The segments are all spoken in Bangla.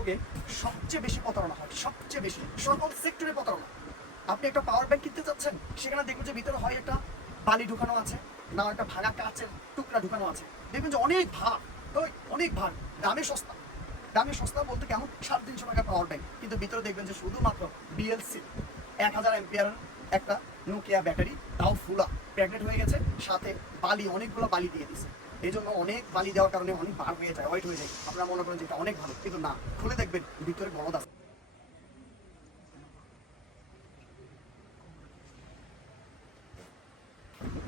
যুগে সবচেয়ে বেশি প্রতারণা হয়, সবচেয়ে বেশি সকল সেক্টরে প্রতারণা। আপনি একটা পাওয়ার ব্যাংক কিনতে চাচ্ছেন, সেখানে দেখবেন যে ভিতরে হয় একটা বালি ঢুকানো আছে, না একটা ভাঙা কাচের টুকরা ঢুকানো আছে। দেখবেন যে অনেক ভার, অনেক ভার, দামে সস্তা। দামে সস্তা বলতে কেমন, 350 টাকা পাওয়ার ব্যাংক, কিন্তু ভিতরে দেখবেন যে শুধুমাত্র বিএলসি 1000 অ্যাম্পিয়ারের একটা নোকিয়া ব্যাটারি, তাও ফুলা প্রেগনেন্ট হয়ে গেছে, সাথে বালি, অনেকগুলো বালি দিয়ে দিচ্ছে। এই জন্য অনেক বালি দেওয়ার কারণে অনেক বার হয়ে যায়, ওয়েট হয়ে যায়। আপনারা মনে করেন যে এটা অনেক ভালো, কিন্তু না, খুলে দেখবেন ভিতরে গলদ আছে।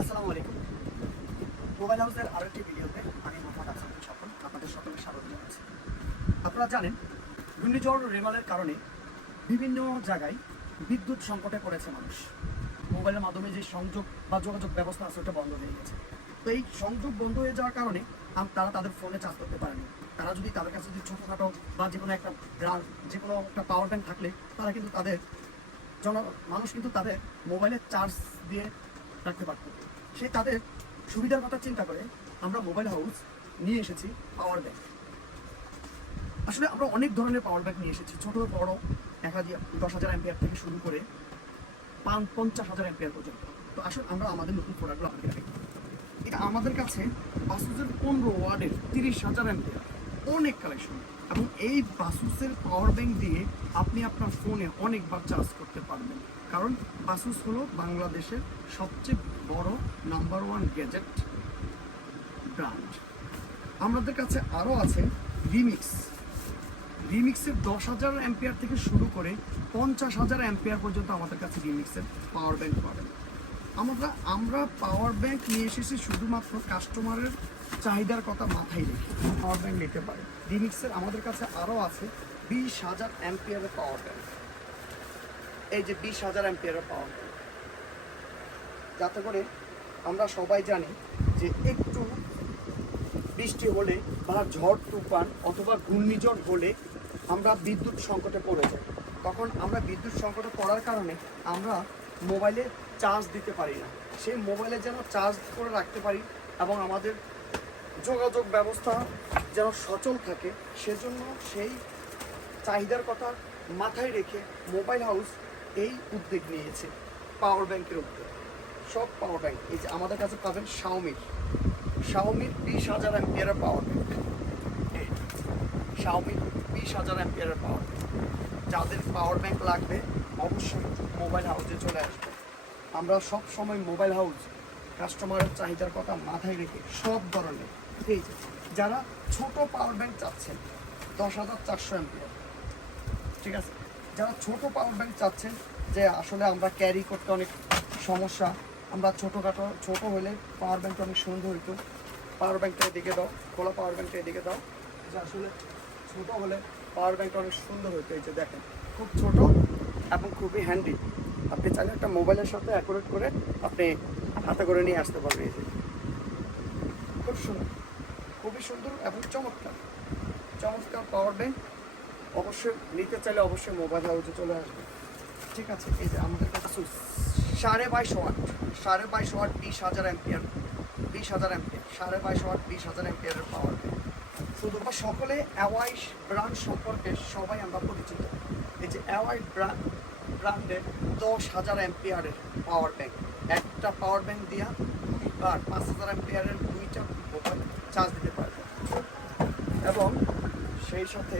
আসসালামু আলাইকুম। মোবাইল হাউসের আরো একটি ভিডিওতে আমি মোহাম্মদ আফসার স্বপন আপনাদের সকলকে স্বাগত জানাচ্ছি। আপনারা জানেন, ঘূর্ণিঝড় রেমালের কারণে বিভিন্ন জায়গায় বিদ্যুৎ সংকটে পড়েছে মানুষ। মোবাইলের মাধ্যমে যে সংযোগ বা যোগাযোগ ব্যবস্থা আছে ওটা বন্ধ হয়ে গেছে। তো এই সংযোগ বন্ধ হয়ে যাওয়ার কারণে তারা তাদের ফোনে চার্জ করতে পারেনি। তারা যদি তাদের কাছে যদি ছোটোখাটো বা যে কোনো একটা পাওয়ার ব্যাংক থাকলে তারা কিন্তু তাদের মানুষ কিন্তু তাদের মোবাইলে চার্জ দিয়ে রাখতে পারত। সে তাদের সুবিধার কথা চিন্তা করে আমরা মোবাইল হাউস নিয়ে এসেছি পাওয়ার ব্যাংক। আসলে আমরা অনেক ধরনের পাওয়ার ব্যাংক নিয়ে এসেছি, ছোট বড়, 10,000 অ্যাম্পিয়ার থেকে শুরু করে 50,000 অ্যাম্পিয়ার পর্যন্ত। তো আসলে আমরা আমাদের নতুন প্রোডাক্টগুলো আপনাকে দেখাই। এটা আমাদের কাছে বাসুসের 15 ওয়াটের 30,000 অ্যাম্পিয়ার, অনেক কালেকশন। এবং এই বাসুসের পাওয়ার ব্যাংক দিয়ে আপনি আপনার ফোনে অনেকবার চার্জ করতে পারবেন, কারণ বাসুস হলো বাংলাদেশের সবচেয়ে বড় নাম্বার 1 গ্যাজেট ব্র্যান্ড। আমাদের কাছে আরও আছে রিমিক্সের 10,000 অ্যাম্পিয়ার থেকে শুরু করে 50,000 অ্যাম্পিয়ার পর্যন্ত আমাদের কাছে রিমিক্সের পাওয়ার ব্যাংক পাবেন। আমরা পাওয়ার ব্যাংক নিয়ে এসেছি শুধুমাত্র কাস্টমারের চাহিদার কথা মাথায় রেখে পাওয়ার ব্যাংক নিতে পারে। রিমিক্সের আমাদের কাছে আরও আছে 20,000 অ্যাম্পিয়ারের পাওয়ার ব্যাংক। এই যে 20,000 অ্যাম্পিয়ারের পাওয়ার ব্যাংক, যাতে করে আমরা সবাই জানি যে একটু বৃষ্টি হলে বা ঝড় তুফান অথবা ঘূর্ণিঝড় হলে আমরা বিদ্যুৎ সংকটে পড়ে যাই। তখন আমরা বিদ্যুৎ সংকটে পড়ার কারণে আমরা মোবাইলে চার্জ দিতে পারি না। সেই মোবাইলে যেন চার্জ করে রাখতে পারি এবং আমাদের যোগাযোগ ব্যবস্থা যেন সচল থাকে, সেজন্য সেই চাহিদার কথা মাথায় রেখে মোবাইল হাউস এই উদ্যোগ নিয়েছে, পাওয়ার ব্যাংকের উদ্যোগ। সব পাওয়ার ব্যাংক এই যে আমাদের কাছে পাবেন শাওমির 20,000 অ্যাম্পিয়ারের পাওয়ার ব্যাংক। এই শাওমির 20,000 অ্যাম্পিয়ারের পাওয়ার ব্যাংক। যাদের পাওয়ার ব্যাংক লাগবে অবশ্যই মোবাইল হাউসে চলে আসবে। আমরা সব সময় মোবাইল হাউস কাস্টমারের চাহিদার কথা মাথায় রেখে সব ধরনের, এই যে যারা ছোট পাওয়ার ব্যাংক চাচ্ছেন 10,400 অ্যাম্পিয়ার, ঠিক আছে, যারা ছোট পাওয়ার ব্যাংক চাচ্ছেন যে আসলে আমরা ক্যারি করতে অনেক সমস্যা, আমরা ছোট হলে পাওয়ার ব্যাংকটা অনেক সুন্দর হইতো, পাওয়ার ব্যাংকটা এদিকে দাও, খোলা পাওয়ার ব্যাংকটা এদিকে দাও, যে আসলে ছোট হলে পাওয়ার ব্যাংকটা অনেক সুন্দর হইতো। এই যে দেখেন, খুব ছোট এবং খুবই হ্যান্ডি। আপনি চাইলে একটা মোবাইলের সাথে অ্যাকুরেট করে আপনি হাতে করে নিয়ে আসতে পারবেন। এই যে খুব সুন্দর, খুবই সুন্দর এবং চমৎকার পাওয়ার ব্যাংক। অবশ্যই নিতে চাইলে অবশ্যই মোবাইল হাউসে চলে আসবে, ঠিক আছে। এই যে আমাদের কাছে 22.5 ওয়াট 20,000 অ্যাম্পিয়ার, 22,000 ওয়াট 20,000 অ্যাম্পিয়ারের পাওয়ার ব্যাংক। শুধু সকলে অ্যাওয়াই ব্র্যান্ড সম্পর্কে সবাই আমরা পরিচিত। এই যে অ্যাওয়াই ব্র্যান্ডের 10,000 অ্যাম্পিয়ারের পাওয়ার ব্যাংক। একটা পাওয়ার ব্যাংক দিয়া 5,000 অ্যাম্পিয়ারের 2টা মোবাইল চার্জ দিতে পারবে। এবং সেই সাথে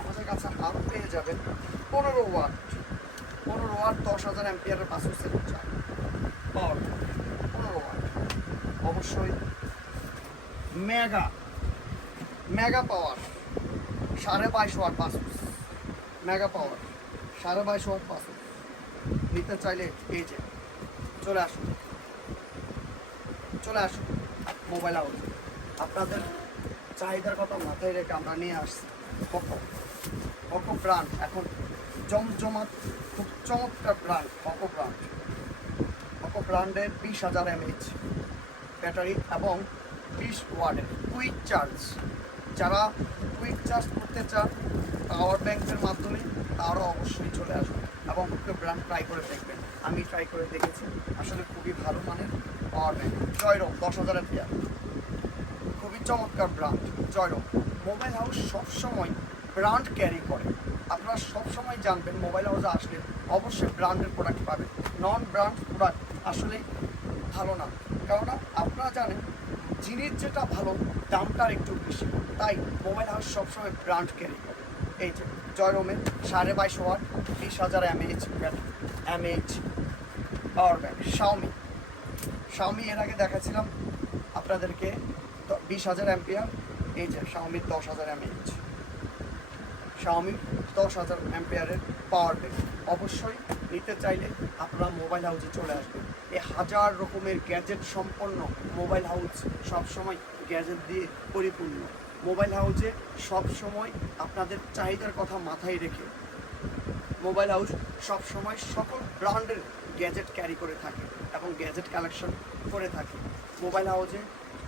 আমাদের কাছে আরও পেয়ে যাবেন 15 ওয়াট 10,000 অ্যাম্পিয়ারের বাসুসের পাওয়ার ব্যাংক। 15 ওয়াট অবশ্যই mega power 22.5 watt Baseus, mega power 22.5 watt Baseus নিতে চাইলে এই যে চলে আসুন মোবাইল হাউস। আপনাদের চাহিদার কথা মাথায় রেখে আমরা নিয়ে আসছি অপো ব্র্যান্ড। এখন জমজমাট খুব চমৎকার ব্র্যান্ড অপো ব্র্যান্ডের 20,000 mAh ব্যাটারি এবং 20 ওয়াটের কুইক চার্জ। যারা কুইক চার্জ করতে চান পাওয়ার ব্যাংকের মাধ্যমে, তারাও অবশ্যই চলে আসবে এবং ব্র্যান্ড ট্রাই করে দেখবেন। আমি ট্রাই করে দেখেছি, আসলে খুবই ভালো মানের পাওয়ার ব্যাংক। জয়রম 10,000 অ্যাম্পিয়ার, খুবই চমৎকার ব্র্যান্ড জয়রম। মোবাইল হাউস সবসময় ব্র্যান্ড ক্যারি করে। আপনারা সবসময় জানবেন মোবাইল হাউসে আসলে অবশ্যই ব্র্যান্ডের প্রোডাক্ট পাবেন। নন ব্র্যান্ড প্রোডাক্ট আসলে ভালো না, কেননা আপনারা জানেন জিনিস যেটা ভালো দামটার একটু বেশি, তাই মোবাইল হাউস সবসময় ব্র্যান্ড ক্যারি করে। এই যে জয়রোমের 22.5 watt 20,000 mAh power bank. Xiaomi এর আগে দেখাচ্ছিলাম আপনাদেরকে 20,000 অ্যাম্পিয়ার। এই যে শাওমির 10,000 mAh, শাওমি 10,000 অ্যাম্পিয়ারের পাওয়ার ব্যাংক। অবশ্যই নিতে চাইলে আপনারা মোবাইল হাউসে চলে আসবেন। এই হাজার রকমের গ্যাজেট সম্পন্ন মোবাইল হাউস সবসময় গ্যাজেট দিয়ে পরিপূর্ণ। মোবাইল হাউসে সবসময় আপনাদের চাহিদার কথা মাথায় রেখে মোবাইল হাউস সবসময় সকল ব্র্যান্ডের গ্যাজেট ক্যারি করে থাকে এবং গ্যাজেট কালেকশন করে থাকে। মোবাইল হাউসে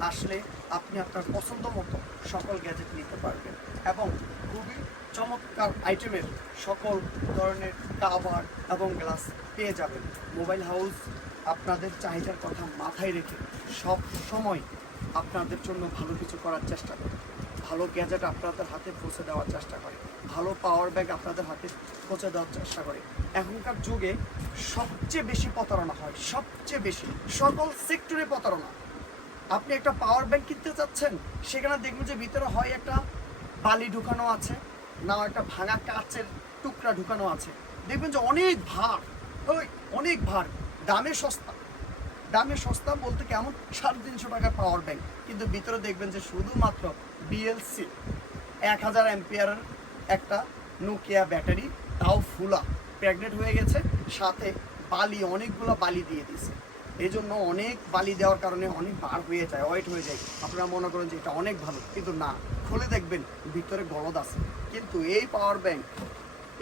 আসলে আপনি আপনার পছন্দ মতো সকল গ্যাজেট নিতে পারবেন এবং খুবই চমৎকার আইটেমের সকল ধরনের কাভার এবং গ্লাস পেয়ে যাবেন। মোবাইল হাউস আপনাদের চাহিদার কথা মাথায় রেখে সব সময় আপনাদের জন্য ভালো কিছু করার চেষ্টা করে, ভালো গ্যাজেট আপনাদের হাতে পৌঁছে দেওয়ার চেষ্টা করে, ভালো পাওয়ার ব্যাংক আপনাদের হাতে পৌঁছে দেওয়ার চেষ্টা করে। এখনকার যুগে সবচেয়ে বেশি প্রতারণা হয়, সবচেয়ে বেশি সকল সেক্টরে প্রতারণা। আপনি একটা পাওয়ার ব্যাংক কিনতে চাচ্ছেন, সেখানে দেখবেন যে ভিতরে হয় একটা বালি ঢুকানো আছে, না একটা ভাঙা কাচের টুকরা ঢুকানো আছে। দেখবেন যে অনেক ভার, ওই অনেক ভার, দামে সস্তা বলতে কেমন 350 টাকার পাওয়ার ব্যাংক, কিন্তু ভিতরে দেখবেন যে শুধুমাত্র বিএলসি 1000 অ্যাম্পিয়ারের একটা নোকিয়া ব্যাটারি, তাও ফুলা প্রেগনেন্ট হয়ে গেছে, সাথে বালি অনেকগুলো বালি দিয়ে দিয়েছে। এই জন্য অনেক বালি দেওয়ার কারণে অনেক বার হয়ে যায়, ওয়েট হয়ে যায়। আপনারা মনে করেন যে এটা অনেক ভালো, কিন্তু না, খুলে দেখবেন ভিতরে গলদ আছে। কিন্তু এই পাওয়ার ব্যাংক,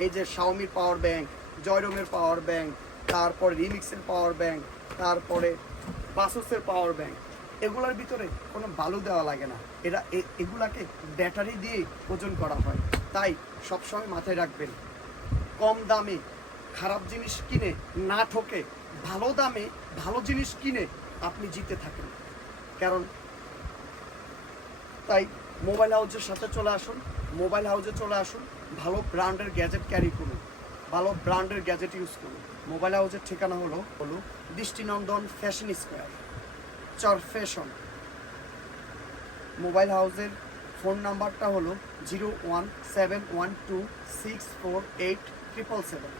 এই যে শাওমির পাওয়ার ব্যাংক, জয়রোমের পাওয়ার ব্যাংক, তারপর রিমিক্সের পাওয়ার ব্যাংক, তারপরে বাসুসের পাওয়ার ব্যাংক, এগুলোর ভিতরে কোনো বালু দেওয়া লাগে না। এগুলাকে ব্যাটারি দিয়ে ওজন করা হয়। তাই সবসময় মাথায় রাখবেন, কম দামে খারাপ জিনিস কিনে না ঠকে ভালো দামে ভালো জিনিস কিনে আপনি জিতে থাকেন। কারণ তাই মোবাইল হাউসের সাথে চলে আসুন, মোবাইল হাউসে চলে আসুন, ভালো ব্র্যান্ডের গ্যাজেট ক্যারি করুন, ভালো ব্র্যান্ডের গ্যাজেট ইউজ করুন। মোবাইল হাউসের ঠিকানা হলো দৃষ্টিনন্দন ফ্যাশন স্কোয়ার, চর ফ্যাশন। মোবাইল হাউসের ফোন নাম্বারটা হলো 01712648777।